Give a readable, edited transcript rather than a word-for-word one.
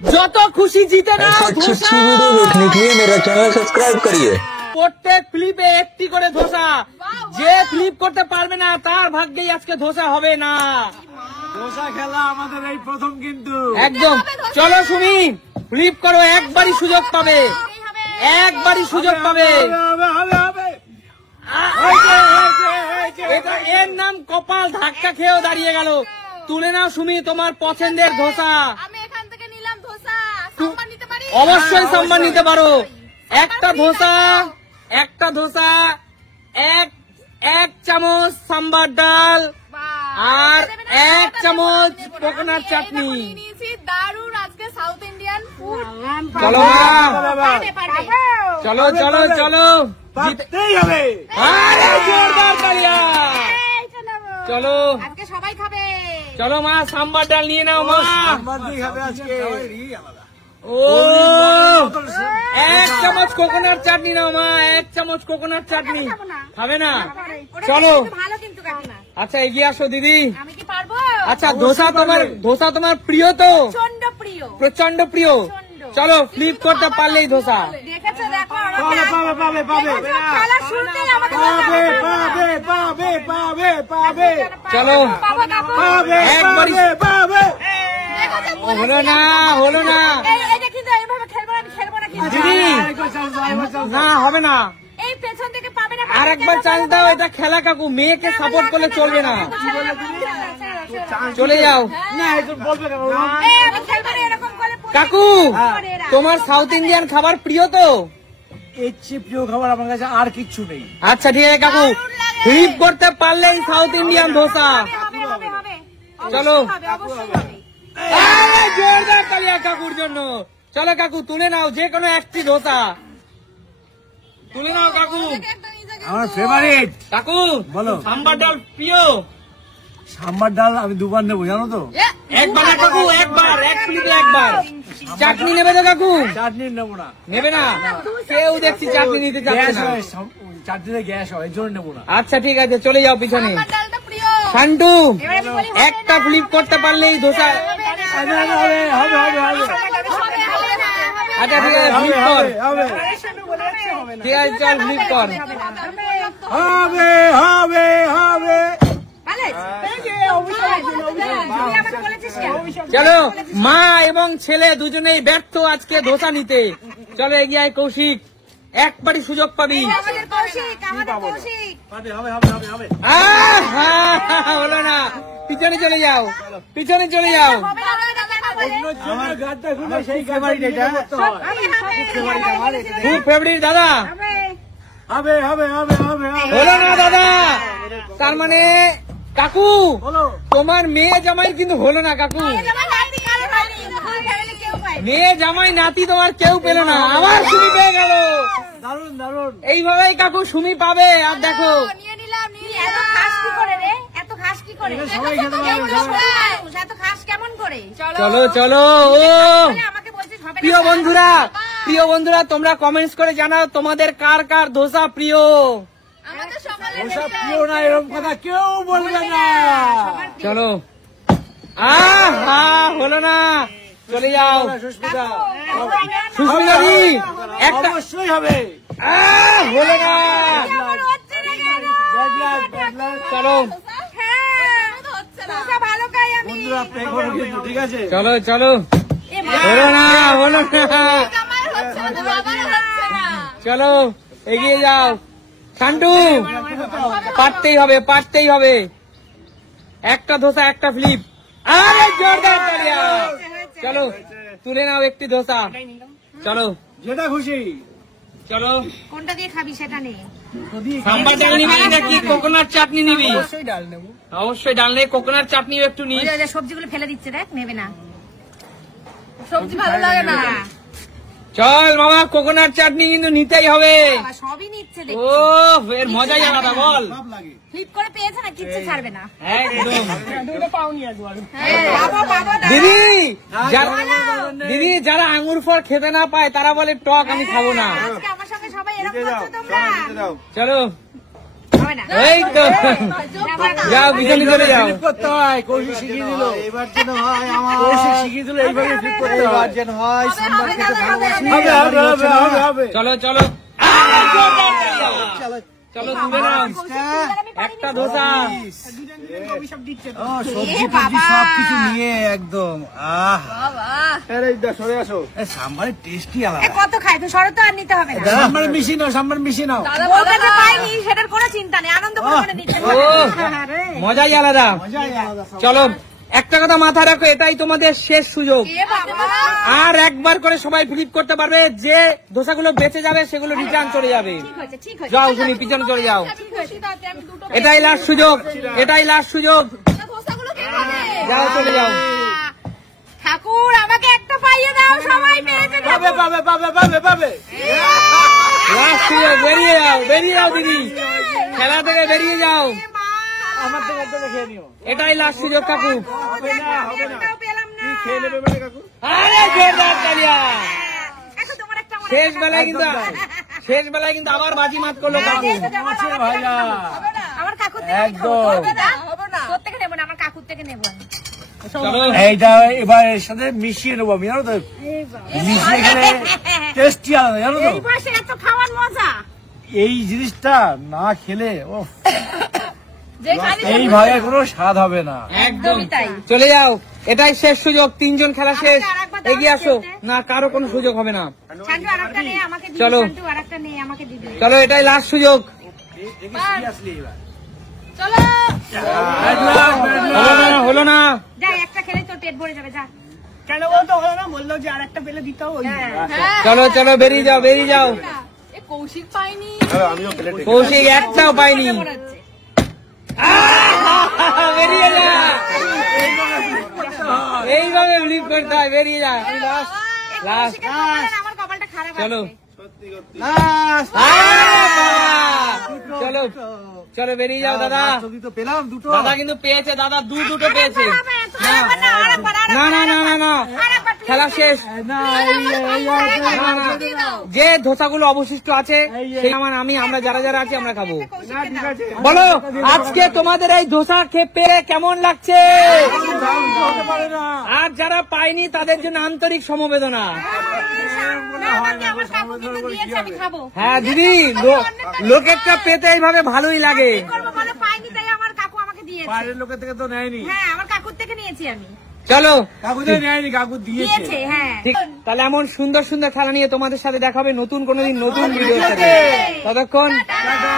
যত খুশি জিতে নাও। अच्छी अच्छी वीडियो देखने के लिए मेरा चैनल सब्सक्राइब करिए। প্রত্যেক ফ্লিপে একটি করে ধোসা, যে ফ্লিপ করতে পারবে না তার ভাগ্যেই আজকে ধোসা হবে না। ধোসা খেলা আমাদের এই প্রথম কিন্তু একদম। চলো সুমি ফ্লিপ করো, একবারই সুযোগ পাবে, একবারই সুযোগ পাবে। এটা এর নাম কপাল ধাক্কা খেয়েও দাঁড়িয়ে গেল। তুলে নাও সুমি তোমার পছন্দের ধোসা। আমি এখান থেকে নিলাম ধোসা, সম্মান নিতে পারি? অবশ্যই সম্মান নিতে পারো। একটা ধোসা, একটা ধোসা, এক চামচ সাম্বার ডাল আর এক চামচ কোকোনাট চাটনি। দারুন আজকে সাউথ ইন্ডিয়ান ফুড। চলো চলো চলো চলো, জিততেই হবে। আরে জোরদার তালিয়া। চলো আজকে সবাই খাবে। চলো মা, সাম্বার ডাল নিয়ে নাও মা। আমার দিয়ে খাবে আজকে। ও এক চামচ কোকোনাট চাটনি নাও মা, এক চামচ কোকোনাট চাটনি। খাবে না? চলো ভালো কিন্তু কাকিমা। আচ্ছা এগিয়ে আসো দিদি। আমি কি পারবো? আচ্ছা ধোসা তোমার প্রিয় তো? প্রচন্ড প্রিয়। প্রচন্ড প্রিয়। চলো ফ্লিপ করতে পারলেই ধোসা। দেখেছো, দেখো পাবে পাবে পাবে পাবে খেলা শুরুতেই আমাকে পাবে পাবে পাবে পাবে পাবে চলো পাবে একবারই। পাবে। হলো না, হলো না এটা কিন্তু এইভাবে খেলবো না, খেলবো না কিন্তু। দিদি। না হবে না, এই পেছন থেকে পাবে না। আর একবার চান্স দাও। এটা খেলা কাকু, মেয়েকে সাপোর্ট করলে চলবে না। চলে যাও না এটা বলবে কেন? আমি খেলবো না এরকম করে। কাকু। তোমার সাউথ ইন্ডিয়ান খাবার প্রিয় তো? এর চেয়ে প্রিয় খাবার আমার কাছে আর কিচ্ছু নেই। আচ্ছা ঠিক আছে কাকু, ফ্লিপ করতে পারলেই সাউথ ইন্ডিয়ান ধোসা। চলো। আরে জোরদার তালিয়া কাকুর জন্য। চলো কাকু তুলে নাও যে কোনো একটি ধোসা, তুলে নাও কাকু। আমার ফেভারিট। কাকু বলো। সাম্বার ডাল প্রিয়? সাম্বার ডাল আমি দুবার নেবো জানো তো। একবার না কাকু, একবার, এক প্লেটে একবার। চাটনি নেবে তো কাকু? চাটনি নেবো না, নেবে না? কেউ দেখছি চাটনি নিতে চাচ্ছে গ্যাস না। হয়, চাটনিতে গ্যাস হয়, এই জন্য নেবো না। আচ্ছা ঠিক আছে, চলে যাও পিছনে। আমার ডালটা প্রিয়। শান্টু একটা ফ্লিপ করতে পারলেই ধোসা। হবে হবে হবে হবে হবে আচ্ছা ঠিক আছে ফ্লিপ কর। হবে ঠিক আছে চল ফ্লিপ কর। হবে হবে হবে। চলো মা এবং ছেলে দুজনেই ব্যর্থ আজকে ধোসা নিতে। চলো এগিয়ে আয় কৌশিক, একবারই সুযোগ পাবি। আমাদের কৌশিক, আমাদের কৌশিক। হবে হবে হবে হবে হবে। হলো না, পিছনে চলে যাও, পিছনে চলে যাও। হবে না, হবে না, হবে না। আমার গাড়টা খুলে সেই ফেভারিট এটা করতে হয়। খুব ফেভারিট দাদা। হবে হবে হবে হবে হবে। হলো না দাদা, তার মানে কাকু বলো। তোমার মেয়ে জামাই কিন্তু হলো না কাকু। মেয়ে জামাই নাতি তোমার কেউ পেল না, আবার সুমি পেয়ে গেল। দারুন দারুন। এইভাবেই কাকু সুমি পাবে। আর দেখো নিয়ে নিলাম, নিয়ে এত ঘাস কি করে রে? এত ঘাস কি করে? সবাই খেতে পারবে, এত ঘাস কেমন করে? চলো চলো। ও আমাকে বলছিস হবে না? প্রিয় বন্ধুরা তোমরা কমেন্টস করে জানাও তোমাদের কার কার ধোসা প্রিয়। আমাদের সকালে ওসব প্রিয় না এরকম কথা কেউ বলবে না। চলো। হলো না, চলে যাও। সুস্মিতা সুস্মিতা দি একটা। অবশ্যই হবে। হলো না, আমার হচ্ছে না কেন? Bad luck, bad luck. চলো হ্যাঁ, ধোসা ভালো খাই আমি। বন্ধুরা প্রে করো কিন্তু, ঠিক আছে? চলো চলো। হলো না, হলো না। আমার হচ্ছে না, বাবার হচ্ছে না। চলো এগিয়ে যাও। শান্টু পারতেই হবে, পারতেই হবে। একটা ধোসা একটা ফ্লিপ। আরে জোরদার তালিয়া। চলো তুলে নাও একটি ধোসা। চলো যেটা খুশি। চলো। কোনটা দিয়ে খাবি সেটা নেই। সাম্বার ডাল নিবি নাকি কোকোনাট চাটনি নিবি? অবশ্যই ডাল নেবো। অবশ্যই ডাল নেই, কোকোনাট চাটনি একটু নিস। সবজিগুলো ফেলে দিচ্ছে, দেখ নেবে না। সবজি ভালো লাগে না। চল মামা, কোকোনাট চাটনি কিন্তু নিতেই হবে। বাবা, সবই নিচ্ছে দেখ। ও এর মজাই আলাদা বল। সব লাগে। ফ্লিপ করে পেয়েছে না, কিচ্ছু ছাড়বে না। একদম। বাবা বাবা দিদি দিদি যারা আঙ্গুর ফল খেতে না পায় তারা বলে টক আমি খাবো না। আজকে আমার সঙ্গে সবাই এরকম দিতে দাও, করছো তোমরা। দিতে দাও। চলো হবে না। এই তো যাও পিছনে চলে যাও। ফ্লিপ করতে হয়, কৌশিক শিখিয়ে দিল। এবার যেন হয় আমার কৌশিক শিখিয়ে দিল, এইভাবে ফ্লিপ করতে এবার হয়। যেন হয় সাম্বার খেতে ভালোবাসি হবে, হবে, হবে, হবে, হবে। চলো চলো আরে জোরদার তালিয়া। চলো চলো তুলে নাও একটা ধোসা। ও সবজি টবজি সবকিছু নিয়ে একদম আহ সাম্বারের টেস্টই এ, আলাদা। কত খায় তো শরৎ তো আর নিতে হবে না। সাম্বার মিশিয়ে নাও, সাম্বার মিশিয়ে নাও। বলতে যে পাইনি সেটার কোনো চিন্তা নেই, আনন্দ করে নিচ্ছে। ও মজাই আলাদা। চলো একটা কথা মাথায় রাখো, এটাই তোমাদের শেষ সুযোগ। এ বাবা, আর একবার করে সবাই ফ্লিপ করতে পারবে, যে ধোসাগুলো বেঁচে যাবে সেগুলো রিটার্ন চলে যাবে। ঠিক হয়েছে, ঠিক হয়েছে। যাও শুনি পিছনে চলে যাও, ঠিক হয়েছে, আমি দুটো এটাই লাস্ট সুযোগ, এটাই লাস্ট সুযোগ। ধোসাগুলো কে খাবে? যাও চলে যাও। ঠাকুর আমাকে একটা পাইয়ে দাও, সবাই পেয়েছে। পাবে, পাবে, পাবে, পাবে, পাবে। লাস্ট সুযোগ, বেরিয়ে যাও, বেরিয়ে যাও দিদি, খেলা থেকে বেরিয়ে যাও। আমার থেকে একটা খেয়ে নিও। এটাই লাস্ট সুযোগ কাকু। হবে না, হবে না। একটাও পেলাম না। খেয়ে নেবে মানে কাকু? আরে জোরদার তালিয়া। এখন তোমার একটা, আমার শেষ একটা। বেলায় কিন্তু আবার বাজি মাত করলো কাকু। আছে ভাইয়া। আমার কাকুর থেকে আমি খাবো, একদম। হবে না, হবে না। তোর থেকে নেবো না, আমার কাকুর থেকে নেবো আমি। চলো এইটা এবার এর সাথে মিশিয়ে নেবো আমি, জানো তো? মিশিয়ে গেলে টেস্টই আলাদা, জানো তো? এই বয়সে এত খাওয়ার মজা। এই জিনিসটা না খেলে ও যে খালি এই ভাগে কোনো স্বাদ হবে না। একদম একদমই তাই। চলে যাও, এটাই শেষ সুযোগ। তিনজন খেলা শেষ, আমাকে আরেকবার দাও এগিয়ে না আসো। খেলতে। না কারো কোনো সুযোগ হবে না। ছান্টু আরেকটা নে, আমাকে দিবি। চলো। ছান্টু আরেকটা নে, আমাকে দিবি। চলো এটাই লাস্ট সুযোগ। চলো। হলো না। যা, একটা খেলে তোর পেট ভরে যাবে, যা। কেন বলতো হলো না? বললো যে আর একটা পেলে দিতে হবে। হ্যাঁ। চলো চলো বেরিয়ে যাও, বেরিয়ে যাও। এ কৌশিক পাইনি। কৌশিক একটাও পাইনি। মনে হচ্ছে। বেরিয়ে যা, এইভাবে ফ্লিপ করতে হয়, বেরিয়ে যা। এ লাস্ট। কৌশিকের কপালে না, আমার কপালটা খারাপ চলো। আছে। লাস্ট চলো চলো বেরিয়ে যাও দাদা। ছবি তো পেলাম দুটো। দাদা কিন্তু পেয়েছে, দাদা দুটো পেয়েছে। আরেকবার না, আরেকবার, না না না না না, আরেকবার, please। খেলা শেষ। না, না, না। দিয়ে দাও। যে ধোসাগুলো অবশিষ্ট আছে সেই আমরা যারা যারা আছি আমরা খাবো। কৌশিককে দাও। বলো আজকে তোমাদের এই ধোসা খেয়ে পেয়ে কেমন লাগছে? আর যারা পায়নি তাদের জন্য আন্তরিক সমবেদনা। না, আমাকে আমার কাকু কিন্তু দিয়েছে, আমি খাবো। হ্যাঁ দিদি, লোকেরটা পেতে এইভাবে ভালোই লাগে। কি করবো বলো, পাইনি তাই আমার কাকু আমাকে দিয়েছে। বাইরের লোকের থেকে তো নেয়নি। হ্যাঁ, আমার কাকুর থেকে নিয়েছি আমি। চলো কাকু থেকে নেয়নি, কাকু দিয়েছে। দিয়েছে, হ্যাঁ। ঠিক, তাহলে এমন সুন্দর সুন্দর খেলা নিয়ে তোমাদের সাথে দেখা হবে নতুন কোনোদিন নতুন ভিডিওর সাথে। ততক্ষণ টাটা।